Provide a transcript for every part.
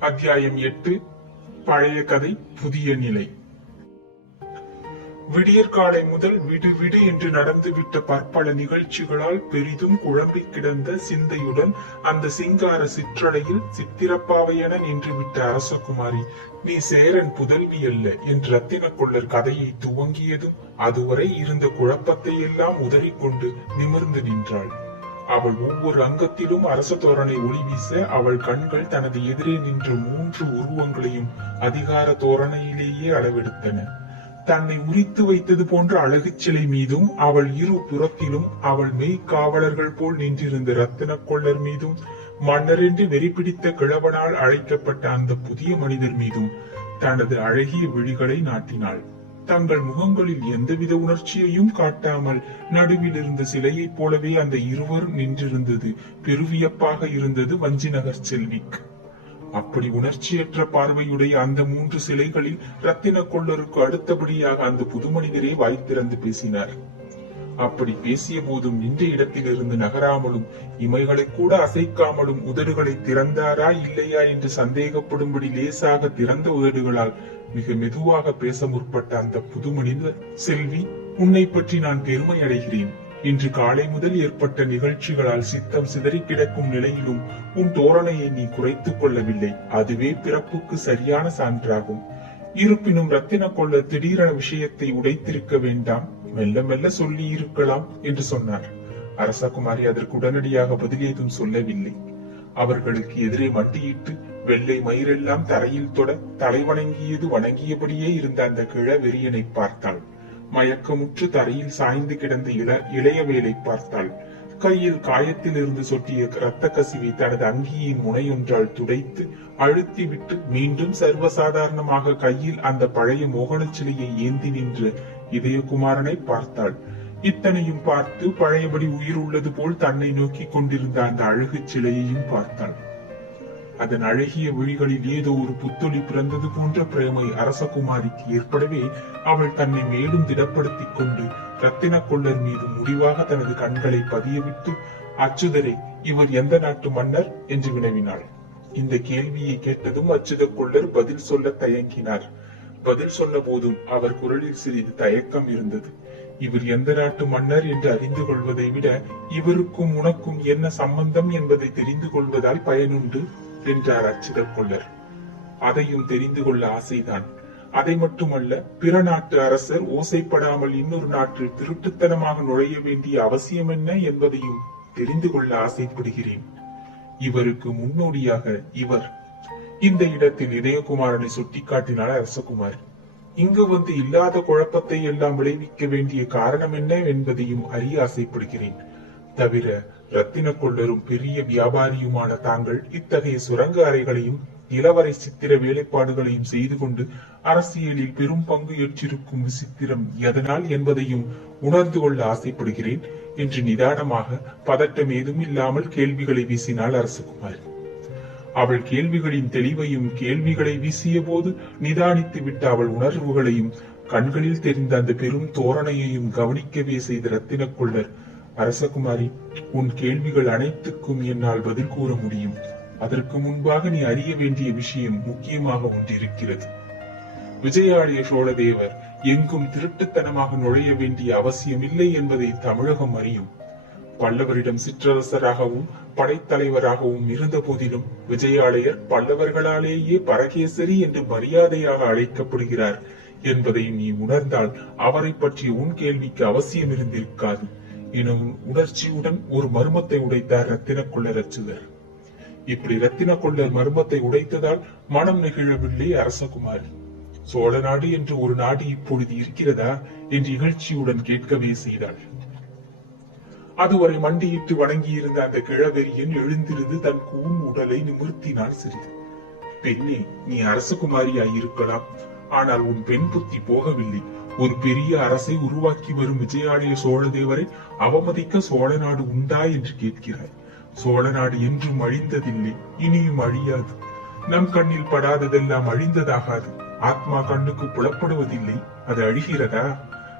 அத்தியாயம் எட்டு பழைய கதை புதிய நிலை. விடியற்காலை முதல் விடு விடு என்று நடந்துவிட்ட பற்பல நிகழ்ச்சிகளால் பெரிதும் குழம்பி கிடந்த சிந்தையுடன் அந்த சிங்கார சிற்றலையில் சித்திரப்பாவையென நின்றுவிட்ட அரசகுமாரி நீ சேரன் புதல்வி அல்ல என்று ரத்தின கொள்ளர் கதையை துவங்கியதும் அதுவரை இருந்த குழப்பத்தை எல்லாம் உதறிக்கொண்டு நிமிர்ந்து நின்றாள். அவள் ஒவ்வொரு அங்கத்திலும் அரச தோரணை ஒளி வீச அவள் கண்கள் தனது எதிரே நின்ற மூன்று உருவங்களையும் அதிகார தோரணையிலேயே அளவெடுத்தன. தன்னை உரித்து வைத்தது போன்ற அழகு சிலை மீதும் அவள் இரு புறத்திலும் அவள் மெய்க்காவலர்கள் போல் நின்றிருந்த ரத்தின கொள்ளர் மீதும் மன்னரென்று வெறிபிடித்த கிழவனால் அழைக்கப்பட்ட அந்த புதிய மனிதர் மீதும் தனது அழகிய விழிகளை நாட்டினாள். தங்கள் முகங்களில் எந்தவித உணர்ச்சியையும் காட்டாமல் நடுவில் இருந்த சிலையைப் போலவே அந்த இருவர் நின்றிருந்தது. பெருவியப்பாக இருந்தது வஞ்சிநகர் செல்விக்கு அப்படி உணர்ச்சியற்ற பார்வையுடைய அந்த மூன்று சிலைகளில் ரத்தின கொள்ளருக்கு அடுத்தபடியாக அந்த புது மனிதரே வாய் திறந்து பேசினார். அப்படி பேசிய போதும் நின்ற இடத்திலிருந்து நகராமலும் இமைகளை கூட அசைக்காமலும் உதடுகளை திறந்தாரா இல்லையா என்று சந்தேகப்படும்படி லேசாக திறந்த உதடுகளால் மிக மெதுவாக பேச முற்பட்ட அந்த புது மனிதர் செல்வி உன்னை பற்றி நான் பெருமை அடைகிறேன். இன்று காலை முதல் ஏற்பட்ட நிகழ்ச்சிகளால் சித்தம் சிதறி கிடக்கும் நிலையிலும் உன் தோரணையை நீ குறைத்துக் கொள்ளவில்லை. அதுவே பிறப்புக்கு சரியான சான்றாகும். இருப்பினும் ரத்தின கொள்ள திடீரென விஷயத்தை உடைத்திருக்க வேண்டாம். மெல்ல மெல்ல சொல்லி இருக்கலாம் என்று சொன்னார். அரசகுமாரி அதற்கு உடனடியாக பதில் ஏதும் சொல்லவில்லை. அவர்களுக்கு எதிரே மண்டியிட்டு வெள்ளை மயிரெல்லாம் தரையில் தொட தலை வணங்கியது வணங்கியபடியே இருந்த அந்த கிழவெறியனை பார்த்தாள். மயக்கமுற்று தரையில் சாய்ந்து கிடந்த இள இளையவேலை பார்த்தாள். கையில் காயத்தில் இருந்து சொட்டிய இரத்த கசிவை தனது அங்கியின் முனையொன்றால் துடைத்து அழுத்தி விட்டு மீண்டும் சர்வசாதாரணமாக கையில் அந்த பழைய மோகனச் சிலையை ஏந்தி நின்று இதயகுமாரனை பார்த்தாள். இத்தனையும் பார்த்து பழையபடி உயிர் உள்ளது போல் தன்னை நோக்கி கொண்டிருந்த அந்த அழகு சிலையையும் பார்த்தாள். அதன் அழகிய விழிகளில் ஏதோ ஒரு புத்தொளி பிறந்தது போன்ற பிரேமை அரசகுமாரிக்கு ஏற்படவே அவள் தன்னை மேலும் திடப்படுத்திக் கொண்டு ரத்தின கொள்ளர் மீது முடிவாக தனது கண்களை பதியவிட்டு அச்சுதரே இவர் எந்த நாட்டு மன்னர்? என்று வினவினாள். இந்த கேள்வியை கேட்டதும் அச்சுத கொள்ளர் பதில் சொல்ல தயங்கினார். பதில் சொன்ன போதும் அவர் குரலில் சிறிது தயக்கம் இருந்தது. இவர் எந்த நாட்டு மன்னர்? என்று அறிந்து கொள்வதை விட இவருக்கும் உனக்கும் என்ன சம்பந்தம்? என்பதை தெரிந்து கொள்வதால் பயனுண்டு. என்றார் அச்சுத கொள்ளர் அதையும் தெரிந்து கொள்ள ஆசைதான். அதை மட்டுமல்ல பிற நாட்டு அரசர் ஓசைப்படாமல் இன்னொரு நாட்டில் திருட்டுத்தனமாக நுழைய வேண்டிய அவசியம் என்ன என்பதையும் தெரிந்து கொள்ள ஆசைப்படுகிறேன். இவருக்கு முன்னோடியாக இவர். இந்த இடத்தில் இதயகுமாரனை சுட்டிக்காட்டினார் அரசகுமார். இங்கு வந்து இல்லாத குழப்பத்தை எல்லாம் விளைவிக்க வேண்டிய காரணம் என்ன என்பதையும் அறிய ஆசைப்படுகிறேன். தவிர ரத்தின கொள்ளரும் பெரிய வியாபாரியுமான தாங்கள் இத்தகைய சுரங்க அறைகளையும் இளவரை சித்திர வேலைப்பாடுகளையும் செய்து கொண்டு அரசியலில் பெரும் பங்கு ஏற்றிருக்கும் விசித்திரம் எதனால் என்பதையும் உணர்ந்து கொள்ள ஆசைப்படுகிறேன் என்று நிதானமாக பதட்டம் ஏதும் இல்லாமல் கேள்விகளை வீசினாள் அரசகுமாரி. அவள் கேள்விகளின் தெளிவையும் கேள்விகளை வீசிய போது நிதானித்து விட்ட அவள் உணர்வுகளையும் கண்களில் தெரிந்த அந்த பெரும் தோரணையையும் கவனிக்கவே செய்த ரத்தின கொள்ளர் அரசகுமாரி உன் கேள்விகள் அனைத்துக்கும் என்னால் பதில் கூற முடியும். அதற்கு முன்பாக நீ அறிய வேண்டிய விஷயம் முக்கியமாக ஒன்றிருக்கிறது. விஜயாலய சோழதேவர் எங்கும் திருட்டுத்தனமாக நுழைய வேண்டிய அவசியம் இல்லை என்பதை தமிழகம் அறியும். பல்லவரிடம் சிற்றரசராகவும் படைத்தலைவராகவும் இருந்த போதிலும் விஜயாலயர் பல்லவர்களாலேயே பரகேசரி என்று மரியாதையாக அழைக்கப்படுகிறார் என்பதை நீ உணர்ந்தால் அவரை பற்றிய உன் கேள்விக்கு அவசியம் இருந்திருக்காது எனும் உணர்ச்சியுடன் ஒரு மர்மத்தை உடைத்தார் ரத்தின கொள்ளர் அச்சுதர் இப்படி ரத்தின கொள்ளர் மர்மத்தை உடைத்ததால் மனம் நெகிழவில்லை அரசகுமாரி. சோழ நாடு என்று ஒரு நாடு இப்பொழுது இருக்கிறதா என்று இகழ்ச்சியுடன் கேட்கவே செய்தாள். அதுவரை மண்டியிட்டு வணங்கியிருந்த அந்த கிழவெறியன் எழுந்திருந்து தன் கூன் உடலை நிமிர்த்தினாள் சிறிது. பெண்ணே நீ அரசகுமாரியாய் இருக்கலாம் ஆனால் உன் பெண் புத்தி போகவில்லை. ஒரு பெரிய அரசை உருவாக்கி வரும் விஜயாலய சோழதேவரை அவமதிக்க சோழ நாடு உண்டா என்று கேட்கிறாய். சோழ நாடு என்றும் அழிந்ததில்லை இனியும் அழியாது. நம் கண்ணில் படாததெல்லாம் அழிந்ததாகாது. ஆத்மா கண்ணுக்கு புலப்படுவதில்லை அது அழிகிறதா?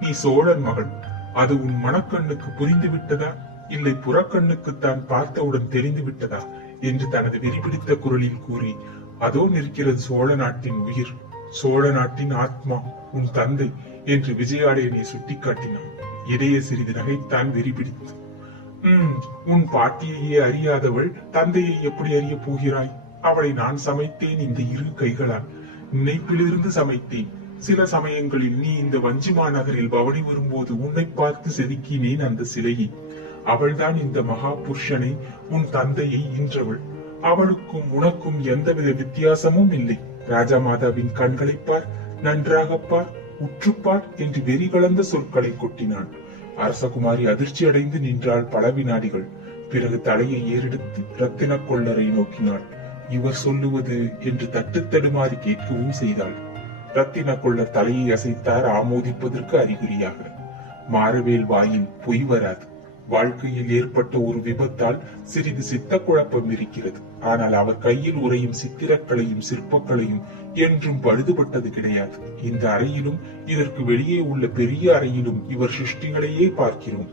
நீ சோழன் மகள் அது உன் மனக்கண்ணுக்கு புரிந்து விட்டதா? இல்லை புறக்கண்ணுக்கு தான் பார்த்தவுடன் தெரிந்து விட்டதா? என்று தனது வெறிபிடித்த குரலில் கூறி அதோ நிற்கிறது சோழ நாட்டின் உயிர். சோழ நாட்டின் ஆத்மா உன் தந்தை என்று விஜயாலயனை சுட்டிக்காட்டினான். இடையே சிறிது நகைத்தான் வெறிபிடித்து உன் பாட்டியையே அறியாதவள் தந்தையை எப்படி அறியப் போகிறாய்? அவளை நான் சமைத்தேன் இந்த இரு கைகளால். நினைப்பிலிருந்து சமைத்தேன். சில சமயங்களில் நீ இந்த வஞ்சிமா நகரில் பவனி வரும்போது உன்னை பார்த்து செதுக்கினேன் அந்த சிலையை. அவள்தான் இந்த மகா புருஷனை உன் தந்தையை ஈன்றவள் அவளுக்கும் உனக்கும் எந்தவித வித்தியாசமும் இல்லை. ராஜா மாதாவின் கண்களைப் பார் நன்றாகப் பார். உற்றுப்பார் என்று வெறி கலந்த சொற்களை கொட்டினான் அரசகுமாரி அதிர்ச்சி அடைந்து நின்றாள் பல வினாடிகள். பிறகு தலையை ஏறெடுத்து ரத்தின கொள்ளரை நோக்கினாள். இவர் சொல்லுவது என்று தட்டு தடுமாறி கேட்கவும் செய்தாள். ரத்தின கொள்ளர் தலையை அசைத்தார் ஆமோதிப்பதற்கு அறிகுறியாக. மாறவேல் வாயில் பொய் வராது. வாழ்க்கையில் ஏற்பட்ட ஒரு விபத்தால் சிறிது சித்த குழப்பம் இருக்கிறது. ஆனால் அவர் கையில் உரையும் சித்திரக்களையும் சிற்பக்களையும் என்றும் பழுதுபட்டது கிடையாது. இந்த அறையிலும் இதற்கு வெளியே உள்ள பெரிய அறையிலும் இவர் சிருஷ்டிகளையே பார்க்கிறோம்.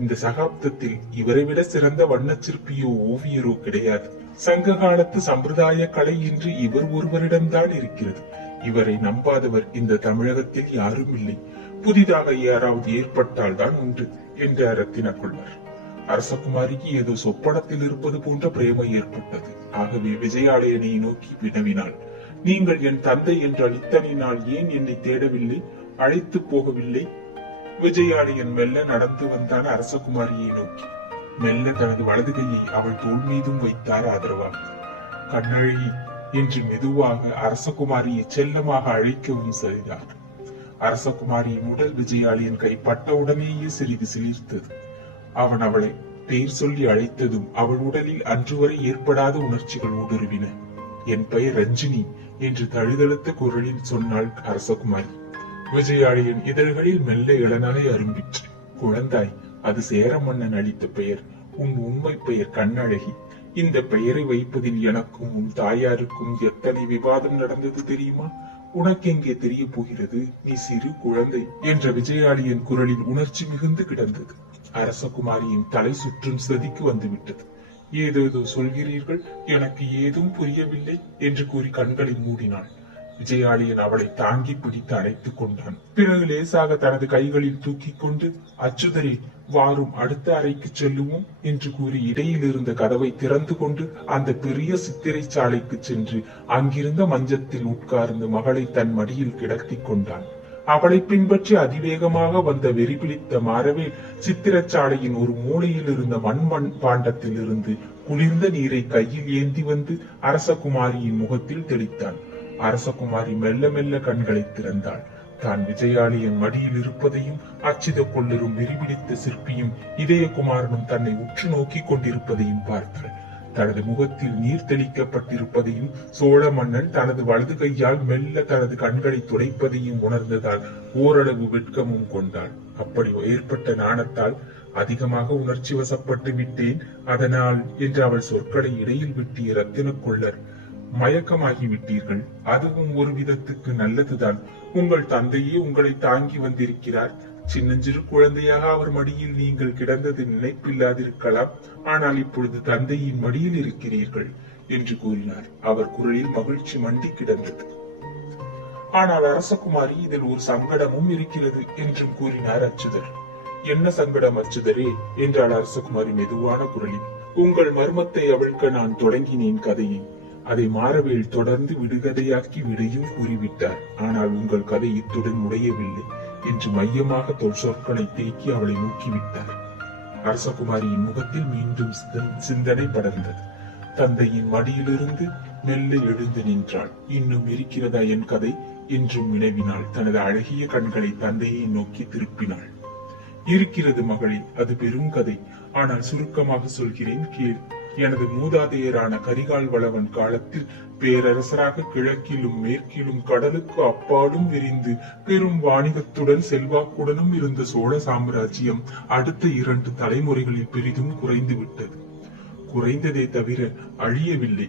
இந்த சகாப்தத்தில் இவரை விட சிறந்த வண்ணச்சிற்பியோ ஓவியரோ கிடையாது. சங்க காலத்து சம்பிரதாய கலை இன்று இவர் ஒருவரிடம்தான் இருக்கிறது. இவரை நம்பாதவர் இந்த தமிழகத்தில் யாரும் இல்லை. புதிதாக யாராவது ஏற்பட்டால் தான் உண்டு என்றார் ரத்தின கொள்ளர் அரசகுமாரிக்கு ஏதோ சொப்பனத்தில் இருப்பது போன்ற பிரேமை ஏற்பட்டது. ஆகவே விஜயாலயனை நோக்கி வினவினாள். நீங்கள் என் தந்தை என்றால் இத்தனை நாள் ஏன் என்னை தேடவில்லை? அழைத்து போகவில்லை? விஜயாலயன் மெல்ல நடந்து வந்தான் அரசகுமாரியை நோக்கி. மெல்ல தனது வலது கையை அவள் தோல் மீதும் வைத்தார் ஆதரவாக கண்ணழகி என்று மெதுவாக அரசகுமாரியை செல்லமாக அழைக்கவும் செய்தார். அரசகுமாரியின் உடல் விஜயாலியின் கை பட்டவுடனேயே சிறிது சிலிர்த்தது. அவன் அவளை பெயர் சொல்லி அழைத்ததும் அவள் உடலில் அன்று வரை ஏற்படாத உணர்ச்சிகள் ஊடுருவின. என் பெயர் ரஞ்சினி. என்று தழுதழுத்த குரலில் சொன்னாள் அரசகுமாரி. விஜயாளியின் இதழ்களில் மெல்ல இளநலை அரும்பிற்று. குழந்தாய் அது சேர மன்னன் அளித்த பெயர். உன் உண்மை பெயர் கண்ணழகி. இந்த பெயரை வைப்பதில் எனக்கும் உன் தாயாருக்கும் எத்தனை விவாதம் நடந்தது தெரியுமா? உனக்கெங்கே தெரிய போகிறது? நீ சிறு குழந்தை என்ற விஜயாளியின் குரலில் உணர்ச்சி மிகுந்து கிடந்தது. அரசகுமாரியின் தலை சுற்றும் சதிக்கு வந்துவிட்டது. ஏதேதோ சொல்கிறீர்கள்? எனக்கு ஏதும் புரியவில்லை என்று கூறி கண்களை மூடினாள். விஜயாளியன் அவளை தாங்கி பிடித்து அழைத்துக் கொண்டான். பிறகு லேசாக தனது கைகளில் தூக்கி கொண்டு அச்சுதரே வாரும் அடுத்த அறைக்கு செல்லுவோம் என்று கூறி இடையில் இருந்த கதவை திறந்து கொண்டு அந்த பெரிய சித்திரை சாலைக்கு சென்று அங்கிருந்த மஞ்சத்தில் உட்கார்ந்து மகளை தன் மடியில் கிடத்திக் கொண்டான். அவளை பின்பற்றி அதிவேகமாக வந்த வெறி பிடித்த மாறவேல் சித்திரச்சாலையின் ஒரு மூலையில் இருந்த மண்மண் பாண்டத்தில் இருந்து குளிர்ந்த நீரை கையில் ஏந்தி வந்து அரசகுமாரியின் முகத்தில் தெளித்தான். அரசகுமாரி மெல்ல மெல்ல கண்களை திறந்தாள். தான் விஜயாளியின் மடியில் இருப்பதையும் அச்சித கொள்ளரும் வெறிபிடித்த சிற்பியும் இதயகுமாரனும் தன்னை உற்று நோக்கி கொண்டிருப்பதையும் பார்த்தாள். தனது முகத்தில் நீர் தெளிக்கப்பட்டிருப்பதையும் சோழ மன்னன் தனது வலது கையால் மெல்ல தனது கண்களை துடைப்பதையும் உணர்ந்ததால் ஓரளவு வெட்கமும் கொண்டாள் அப்படி ஏற்பட்ட நாணத்தால் அதிகமாக உணர்ச்சி வசப்பட்டு விட்டேன். அதனால் என்று அவள் சொற்களை இடையில் விட்டிய ரத்தின கொள்ளர் மயக்கமாகி விட்டீர்கள். அதுவும் ஒரு விதத்துக்கு நல்லதுதான். உங்கள் தந்தையே உங்களை தாங்கி வந்திருக்கிறார். சின்னஞ்சிறு குழந்தையாக அவர் மடியில் நீங்கள் கிடந்தது நினைப்பில்லாதிருக்கலாம். ஆனால் இப்பொழுது தந்தையின் மடியில் இருக்கிறீர்கள் என்று கூறினார். அவர் குரலில் மகிழ்ச்சி மண்டி கிடந்தது. ஆனால் அரசகுமாரி இதில் ஒரு சங்கடமும் இருக்கிறது என்றும் கூறினார் அச்சுதர். என்ன சங்கடம் அச்சுதரே? என்றாள் அரசகுமாரி மெதுவான குரலில். உங்கள் மர்மத்தை அவிழ்க்க நான் தொடங்கினேன் கதையை. அதை மாறவேல் தொடர்ந்து விடுகதையாக்கி விடையும் கூறிவிட்டார். ஆனால் உங்கள் கதை இத்துடன் முடியவில்லை. என்று மையமாக தொல் சொற்களை தேக்கி அவளை ஊக்கிவிட்டார் அரசகுமாரியின் முகத்தில் மீண்டும் சிந்தனை படர்ந்தது. தந்தையின் மடியிலிருந்து மெல்ல எழுந்து நின்றாள். இன்னும் இருக்கிறதா என் கதை? என்றும் வினவினாள். தனது அழகிய கண்களை தந்தையை நோக்கி திருப்பினாள். இருக்கிறது மகளே அது பெரும் கதை. ஆனால் சுருக்கமாக சொல்கிறேன் கேள். எனது மூதாதையரான கரிகால் வளவன் காலத்தில் பேரரசராக கிழக்கிலும் மேற்கிலும் கடலுக்கு அப்பாலும் விரிந்து பெரும் வாணிகத்துடன் செல்வாக்குடனும் இருந்த சோழ சாம்ராஜ்யம் அடுத்த இரண்டு தலைமுறைகளில் பெரிதும் குறைந்து விட்டது குறைந்ததே தவிர அழியவில்லை.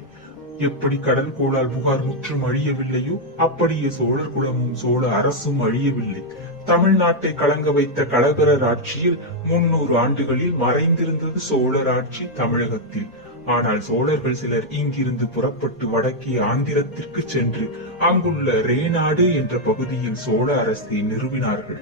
எப்படி கடல் கோளால் புகார் முற்றும் அழியவில்லையோ அப்படியே சோழர் குலமும் சோழ அரசும் அழியவில்லை. தமிழ்நாட்டை கலங்க வைத்த கலகரர் ஆட்சியில் முன்னூறு ஆண்டுகளில் மறைந்திருந்தது சோழர் ஆட்சி தமிழகத்தில். ஆனால் சோழர்கள் சிலர் இங்கிருந்து புறப்பட்டு வடக்கே ஆந்திரத்திற்கு சென்று அங்குள்ள ரேநாடு என்ற பகுதியில் சோழ அரசை நிறுவினார்கள்.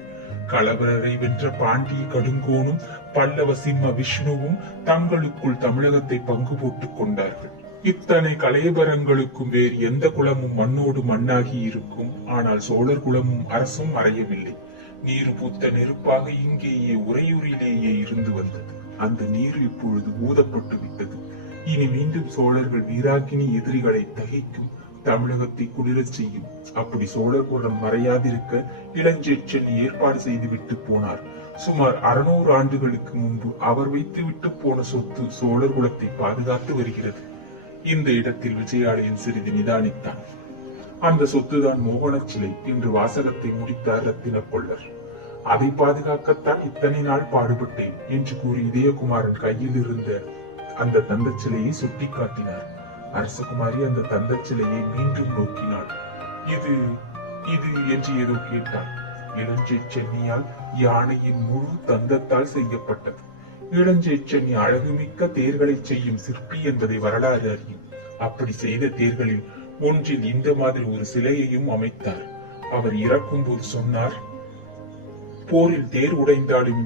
கலவரரை வென்ற பாண்டிய கடுங்கோனும் பல்லவ சிம்ம விஷ்ணுவும் தங்களுக்குள் தமிழகத்தை பங்கு போட்டுக் கொண்டார்கள். இத்தனை கலையபரங்களுக்கும் வேறு எந்த குலமும் மண்ணோடு மண்ணாகி இருக்கும். ஆனால் சோழர் குலமும் அரசும் மறையவில்லை. நீர் பூத்த நெருப்பாக இங்கேயே உறையூரிலேயே இருந்து வந்தது. அந்த நீர் இப்பொழுது ஊதப்பட்டு விட்டது. இனி மீண்டும் சோழர்கள் வீராக்கினி எதிரிகளை தகைக்கும் தமிழகத்தை குளிரச் செய்யும். அப்படி சோழர் குலம் மறையாதிருக்க இளஞ்செச்சல் ஏற்பாடு செய்துவிட்டு போனார். சுமார் அறுநூறு ஆண்டுகளுக்கு முன்பு அவர் வைத்து விட்டு போன சொத்து சோழர் குலத்தை பாதுகாத்து வருகிறது. இந்த இடத்தில் விஜயாலயன் சிறிது நிதானித்தான். அந்த சொத்துதான் மோகனச் சிலை என்று வாசகத்தை முடித்தார் ரத்தின கொள்ளர் அதை பாதுகாக்கத்தான் இத்தனை நாள் பாடுபட்டேன் என்று கூறி இதயகுமாரன் கையில் இருந்த அந்த தந்த சிலையை சுட்டிக்காட்டினார் அரசகுமாரி அந்த தந்தச் சிலையை மீண்டும் நோக்கினாள். இது இது என்று ஏதோ கேட்டாள். இளஞ்சை சென்னியால் யானையின் முழு தந்தத்தால் செய்யப்பட்டது. இளஞ்சை சென்னி அழகுமிக்க தேர்களை செய்யும் சிற்பி என்பதை வரலாறு அறியும். அப்படி செய்த தேர்களில் ஒன்றில் இந்த மாதிரி ஒரு சிலையையும் அமைத்தார். அவர் இறக்கும்போது சொன்னார் போரில் தேர் உடைந்தாலும்